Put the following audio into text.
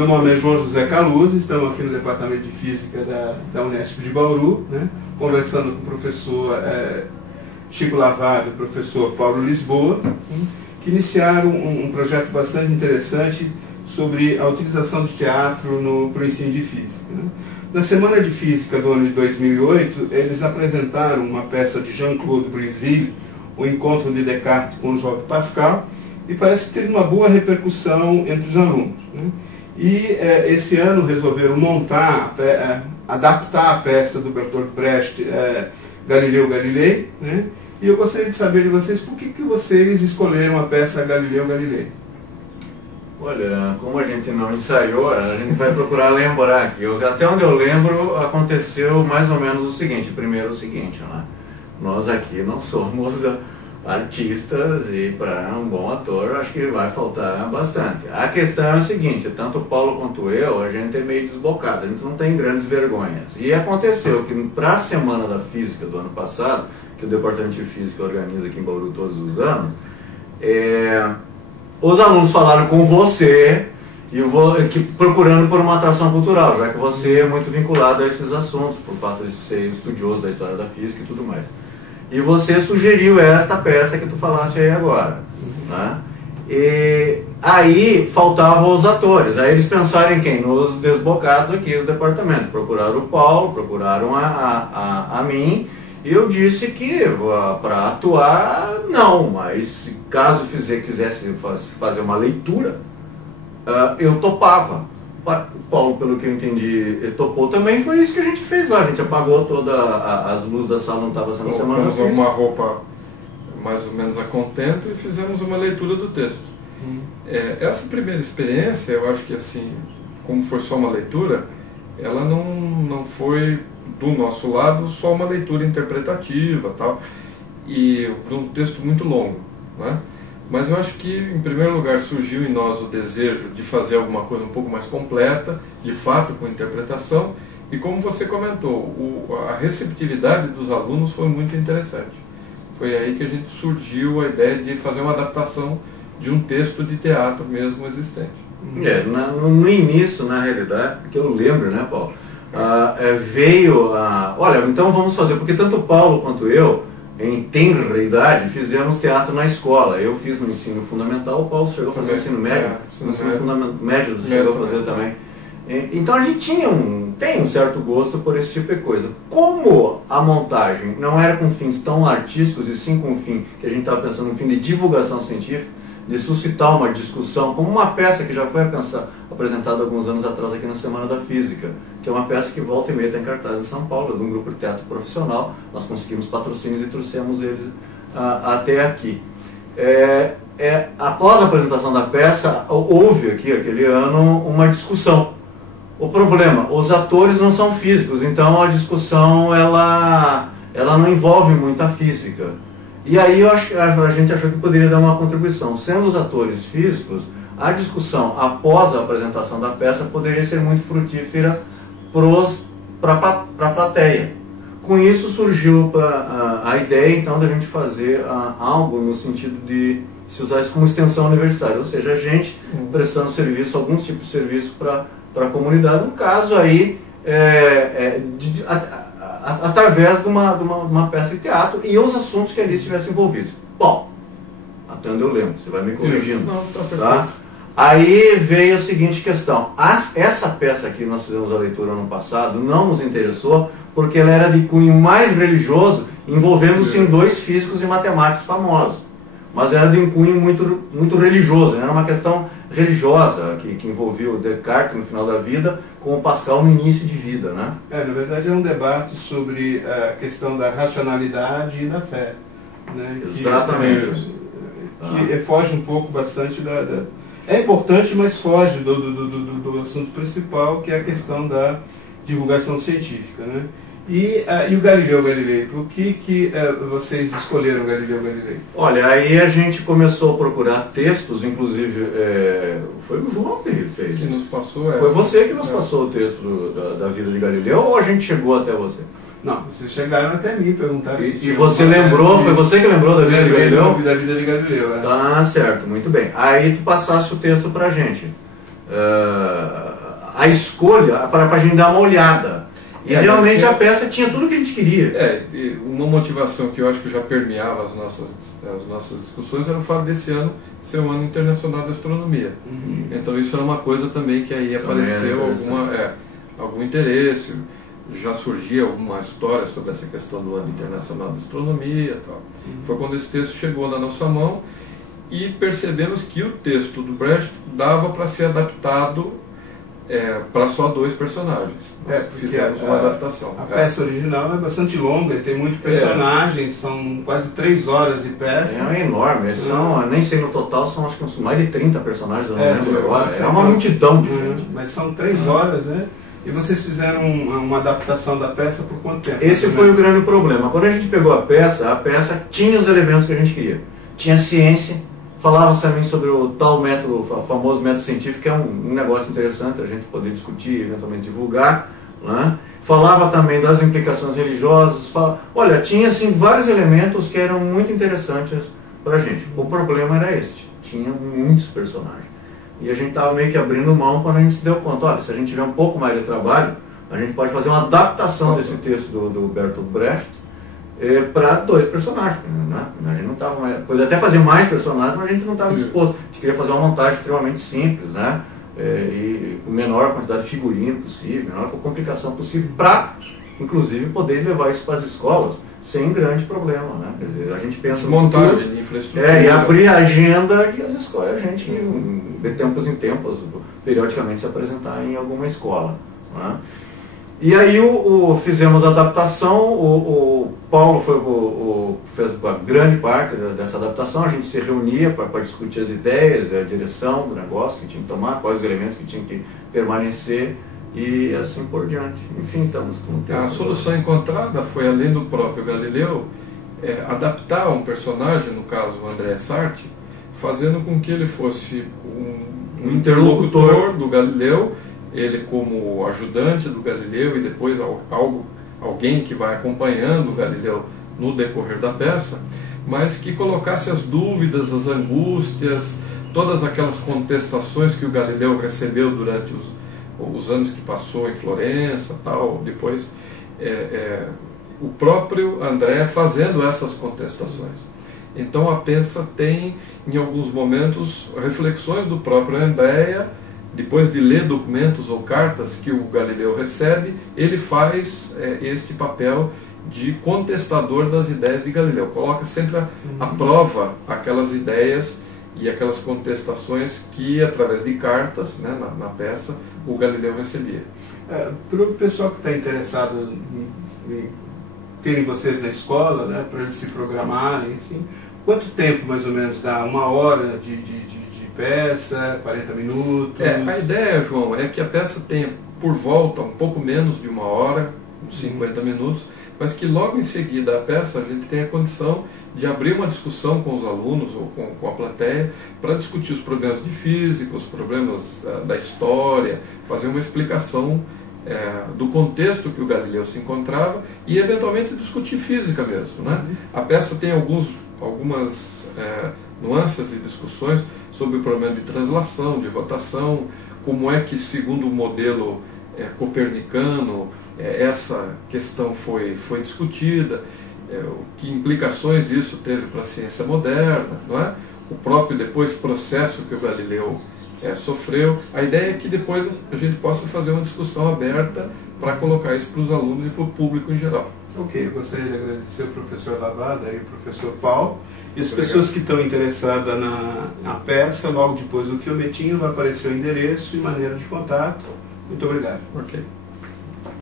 Meu nome é João José Caluzzi, estamos aqui no Departamento de Física da Unesp de Bauru, né, conversando com o professor Chico Lavado e o professor Paulo Lisboa, que iniciaram um projeto bastante interessante sobre a utilização do teatro para o ensino de física. Né. Na Semana de Física do ano de 2008, eles apresentaram uma peça de Jean-Claude Briseville, O Encontro de Descartes com Jacques Pascal, e parece que teve uma boa repercussão entre os alunos. Né. E esse ano resolveram adaptar a peça do Bertolt Brecht, Galileu Galilei, né? E eu gostaria de saber de vocês por que vocês escolheram a peça Galileu Galilei. Olha, como a gente não ensaiou, a gente vai procurar lembrar aqui. Até onde eu lembro, aconteceu mais ou menos o seguinte. Primeiro o seguinte, né? Nós aqui não somos artistas e para um bom ator acho que vai faltar bastante. A questão é o seguinte, tanto o Paulo quanto eu, a gente é meio desbocado, a gente não tem grandes vergonhas. E aconteceu que para a Semana da Física do ano passado, que o Departamento de Física organiza aqui em Bauru todos os anos, os alunos falaram com você procurando por uma atração cultural, já que você é muito vinculado a esses assuntos, por fato de ser estudioso da história da física e tudo mais. E você sugeriu esta peça que tu falaste aí agora, né? E aí faltavam os atores, aí eles pensaram em quem? Nos desbocados aqui do departamento, procuraram o Paulo, procuraram a mim, e eu disse que para atuar não, mas caso quisesse fazer uma leitura, eu topava. O Paulo, pelo que eu entendi, topou também. Foi isso que a gente fez lá. A gente apagou todas as luzes da sala, não estava sendo semana. Colocamos uma roupa mais ou menos a contento e fizemos uma leitura do texto. Essa primeira experiência, eu acho que assim, como foi só uma leitura, ela não foi do nosso lado só uma leitura interpretativa, tal, e um texto muito longo, né? Mas eu acho que, em primeiro lugar, surgiu em nós o desejo de fazer alguma coisa um pouco mais completa, de fato, com interpretação, e como você comentou, a receptividade dos alunos foi muito interessante. Foi aí que a gente surgiu a ideia de fazer uma adaptação de um texto de teatro mesmo existente. No início, na realidade, que eu lembro, né, Paulo, olha, então vamos fazer, porque tanto o Paulo quanto eu, em tenra idade, fizemos teatro na escola. Eu fiz no ensino fundamental, o Paulo chegou a fazer no ensino médio, no ensino médio você chegou a fazer também. Então a gente tem um certo gosto por esse tipo de coisa. Como a montagem não era com fins tão artísticos, e sim com um fim que a gente estava pensando, um fim de divulgação científica, de suscitar uma discussão, como uma peça que já foi apresentada alguns anos atrás aqui na Semana da Física, que é uma peça que volta e meia está em cartaz em São Paulo, de um grupo de teatro profissional. Nós conseguimos patrocínios e trouxemos eles até aqui. Após a apresentação da peça, houve aqui, aquele ano, uma discussão. O problema, os atores não são físicos, então a discussão ela não envolve muita física. E aí a gente achou que poderia dar uma contribuição. Sendo os atores físicos, a discussão após a apresentação da peça poderia ser muito frutífera para a plateia. Com isso surgiu a ideia então da gente fazer algo no sentido de se usar isso como extensão universitária, ou seja, a gente prestando serviço, algum tipo de serviço para a comunidade, no caso aí através de uma peça de teatro e os assuntos que ali estivessem envolvidos. Bom, até onde eu lembro, você vai me corrigindo. Não, tá? Aí veio a seguinte questão. Essa peça aqui, nós fizemos a leitura ano passado, não nos interessou, porque ela era de cunho mais religioso, envolvendo-se em dois físicos e matemáticos famosos. Mas era de um cunho muito religioso, era uma questão religiosa que envolvia o Descartes no final da vida com o Pascal no início de vida, né? Na verdade é um debate sobre a questão da racionalidade e da fé, né? Exatamente. Que foge um pouco bastante é importante, mas foge do assunto principal, que é a questão da divulgação científica, né? E o Galileu Galilei, por que vocês escolheram Galileu Galilei? Olha, aí a gente começou a procurar textos, inclusive foi o João que fez. Que nos passou, Foi você que nos passou o texto da vida de Galileu, ou a gente chegou até você? Não, vocês chegaram até mim e perguntaram se E você lembrou, foi você que lembrou da vida de Galileu? Da vida de Galileu, Tá certo, muito bem. Aí tu passaste o texto pra gente. a escolha para a gente dar uma olhada. E realmente a peça tinha tudo que a gente queria. Uma motivação que eu acho que já permeava as nossas discussões era o fato desse ano ser um ano internacional da astronomia. Então isso era uma coisa também que aí apareceu algum interesse, já surgia alguma história sobre essa questão do ano internacional da astronomia e tal. Foi quando esse texto chegou na nossa mão e percebemos que o texto do Brecht dava para ser adaptado para só 2 personagens. Nós fizemos uma adaptação. A peça original é bastante longa, tem muitos personagens, são quase 3 horas de peça. É enorme, nem sei no total, são acho que mais de 30 personagens, eu não lembro agora. É uma multidão de gente. Mas são 3 horas, né? E vocês fizeram uma adaptação da peça por quanto tempo? Esse foi o grande problema. Quando a gente pegou a peça tinha os elementos que a gente queria. Tinha ciência, falava também sobre o tal método, o famoso método científico, que é um negócio interessante a gente poder discutir e eventualmente divulgar, né? Falava também das implicações religiosas, olha, tinha assim vários elementos que eram muito interessantes para a gente. O problema era este, tinha muitos personagens. E a gente estava meio que abrindo mão quando a gente se deu conta, olha, se a gente tiver um pouco mais de trabalho, a gente pode fazer uma adaptação desse texto do Bertolt Brecht para 2 personagens, né? A gente não estava mais, podia até fazer mais personagens, mas a gente não estava disposto. A gente queria fazer uma montagem extremamente simples, né? E com menor quantidade de figurino possível, menor complicação possível, para, inclusive, poder levar isso para as escolas sem grande problema, né? Quer dizer, a gente pensa montagem de infraestrutura, e abrir a agenda e as escolas, a gente de tempos em tempos, periodicamente se apresentar em alguma escola, né? E aí fizemos a adaptação, o Paulo fez uma grande parte dessa adaptação, a gente se reunia para discutir as ideias, a direção do negócio que tinha que tomar, quais os elementos que tinham que permanecer e assim por diante. Enfim, estamos com o texto. A solução encontrada foi, além do próprio Galileu, adaptar um personagem, no caso o André Sartre, fazendo com que ele fosse um interlocutor do Galileu, ele como ajudante do Galileu e depois alguém que vai acompanhando o Galileu no decorrer da peça, mas que colocasse as dúvidas, as angústias, todas aquelas contestações que o Galileu recebeu durante os anos que passou em Florença, tal, depois o próprio André fazendo essas contestações. Então a peça tem, em alguns momentos, reflexões do próprio André. Depois de ler documentos ou cartas que o Galileu recebe, ele faz este papel de contestador das ideias de Galileu. Coloca sempre à prova aquelas ideias e aquelas contestações que, através de cartas, né, na peça, o Galileu recebia. Para o pessoal que está interessado em terem vocês na escola, né, para eles se programarem, assim, quanto tempo mais ou menos dá? 1 hora de peça, 40 minutos? A ideia, João, é que a peça tenha por volta um pouco menos de 1 hora, uns 50 minutos, mas que logo em seguida a peça a gente tenha condição de abrir uma discussão com os alunos ou com a plateia para discutir os problemas de física, os problemas da história, fazer uma explicação do contexto que o Galileu se encontrava e eventualmente discutir física mesmo, né? A peça tem algumas nuances e discussões sobre o problema de translação, de rotação, como é que, segundo o modelo copernicano, essa questão foi discutida, que implicações isso teve para a ciência moderna, não é? O próprio depois processo que o Galileu sofreu. A ideia é que depois a gente possa fazer uma discussão aberta para colocar isso para os alunos e para o público em geral. Ok, eu gostaria de agradecer ao professor Lavada e ao professor Paulo. E as pessoas que estão interessadas na peça, logo depois do filmetinho vai aparecer o endereço e maneira de contato. Muito obrigado. Ok.